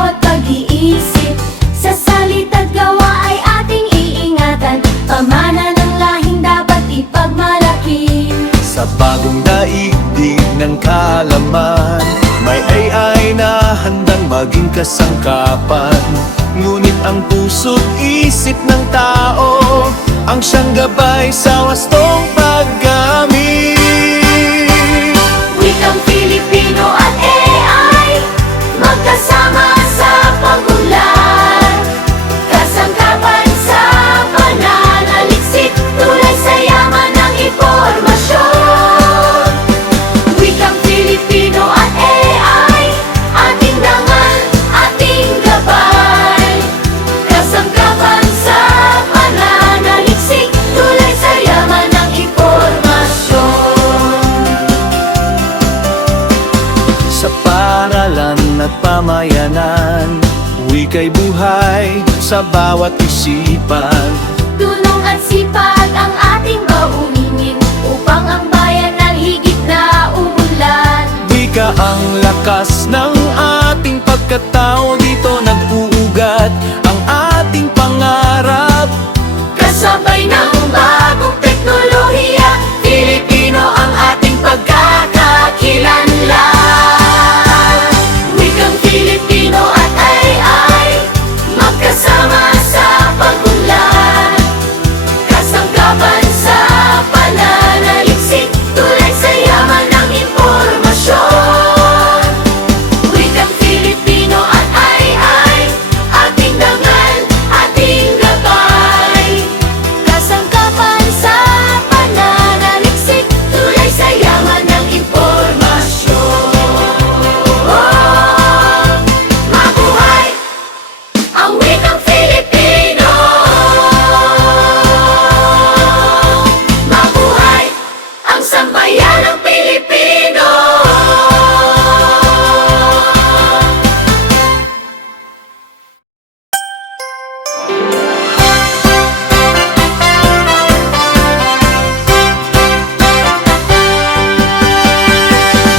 bawat pag-iisip. Sa salita't gawa ay ating iingatan, pamana ng lahing dapat ipagmalaki. Sa bagong daigdig ng kaalaman, may AI na handang maging kasangkapan. Ngunit ang puso't isip ng tao ang siyang gabay sa wastong paggamit. Wikang Filipino at AI, magkasama sa pag-unlad. Kasangkapan sa pananaliksik, tulay sa yaman ng impormasyon. Wikang Filipino at AI, ating dangal, ating gabay. Kasangkapan sa pananaliksik, tulay sa yaman ng impormasyon. Sa paaralan at pamayanan, wika'y buhay sa bawat isipan. Tulong at sipag ang ating baunin, upang ang bayan ng higit na umunlad. Wika ang lakas ng ating pagkatao, dito nag-uugat ang ating pangarap. Kasabay ng bagong teknolohiya, Filipino ang ating pagkakakilanlan. Wikang Filipino at AI, magkasama sa pag-unlad. Kasangkapan sa pananaliksik, tulay sa yaman ng impormasyon. Wikang Filipino at AI, ating dangal, ating gabay. Kasangkapan sa pananaliksik, tulay sa yaman ng impormasyon. Mabuhay ang wikang Filipino! Mabuhay ang sambayanang Pilipino!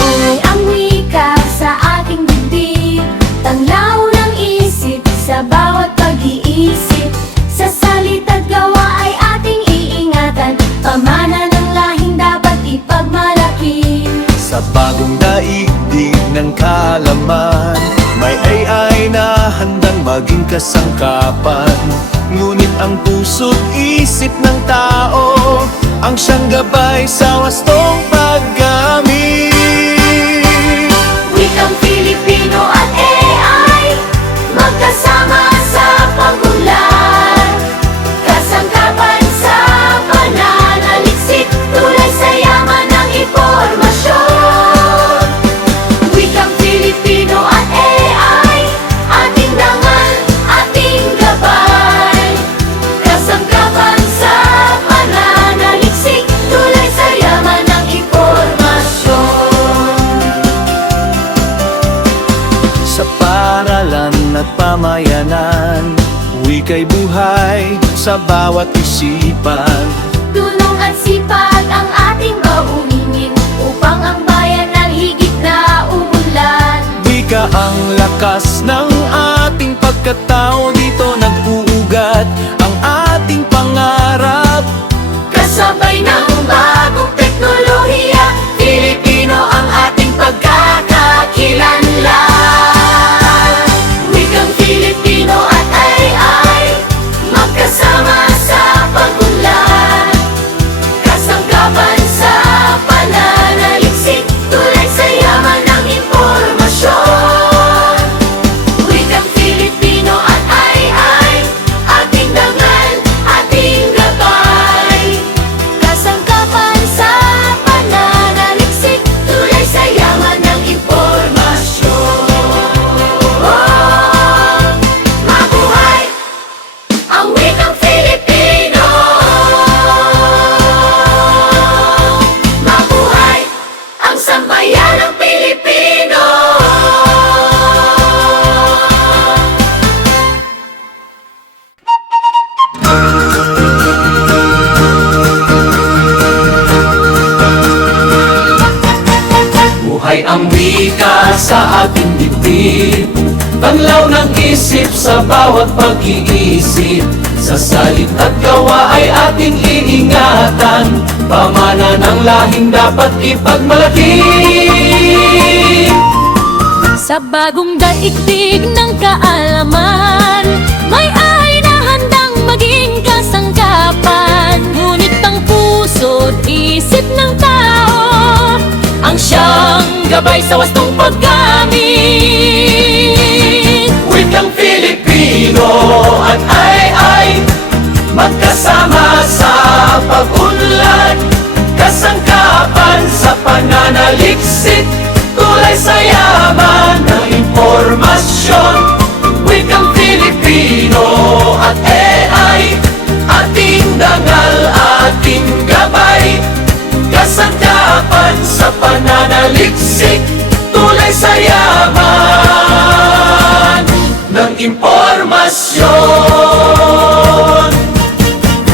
Buhay ang wika sa ating dibdib, tanglaw ng isip sa bawat pag-iisip. Sa salita't gawa ay ating iingatan, pamana ng lahing dapat ipagmalaki. Sa bagong daigdig ng kaalaman, may AI na handang maging kasangkapan. Ngunit ang puso't isip ng tao ang siyang gabay sa wastong paggamit. Wikang Filipino at AI, magkasama sa pag-unlad. Kasangkapan sa pananaliksik, tulay sa yaman ng impormasyon. Wikang Filipino at AI, ating dangal, ating gabay. Kasangkapan sa pananaliksik, tulay sa yaman ng impormasyon. Sa paaralan at pamayanan, wika'y buhay sa bawat isipan. Tulong at sipag ang ating baunin, upang ang bayan ng higit na umunlad. Wika ang lakas ng ating pagkatao, dito nag-uugat ang ating pangarap. Kasabay ng bagong teknolohiya, Filipino ang ating pagkakakilanlan. Wikang Filipino at AI, magkasama sa pag-unlad. Kasangkapan sa pananaliksik, tulay sa yaman ng impormasyon. Panlaw ng isip sa bawat pag-iisip, sa salit at gawa ay ating iingatan. Pamana ng lahing dapat ipagmalaki. Sa bagong daigdig ng kaalaman, may ay na handang maging kasangkapan. Ngunit ang puso't isip ng tao ang siyang gabay sa wastong paggamit. Wikang Filipino at ay magkasama sa pag-unlad, kasangkapan sa pananaliksik, kulay sa yaman ng impormasyon. Wikang Filipino at AI, ating dangal, ating gabay, kasangkapan sa pananaliksik, tulay sa yaman ng impormasyon.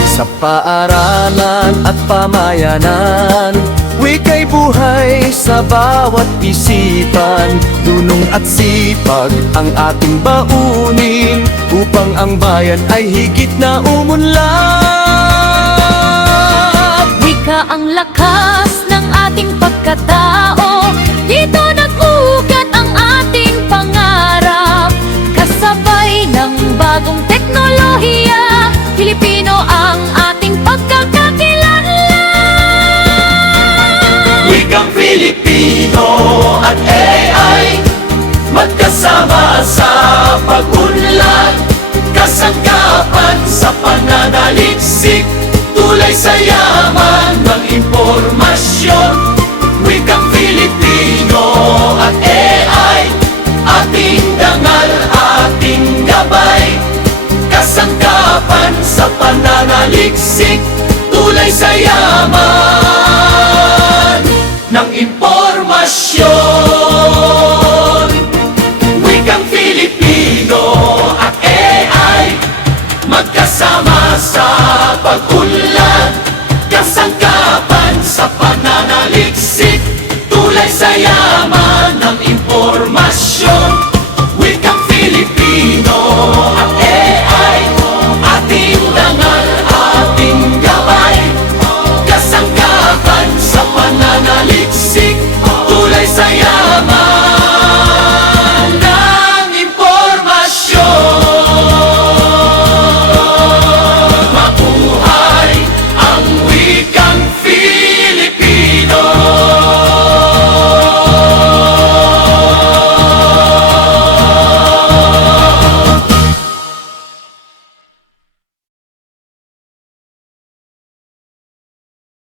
Sa paaralan at pamayanan, wika'y buhay sa bawat isipan. Dunong at sipag ang ating baunin, upang ang bayan ay higit na umunlad. Wika ang lakas ng ating pagkatao, dito nag-ugat ang ating pangarap. Kasabay ng bagong teknolohiya, Pilipino ang ating pagkakakilanlan. Wikang Filipino at AI, magkasama sa pag-unlad, kasangkapan sa pananaliksik, tulay sa yaman ng impormasyon. Wikang Filipino at AI, ating dangal, ating gabay, kasangkapan sa pananaliksik, tulay sa yaman ng impormasyon. Wikang Filipino at AI, magkasama sa pag-unlad, kasangkapan sa pananaliksik,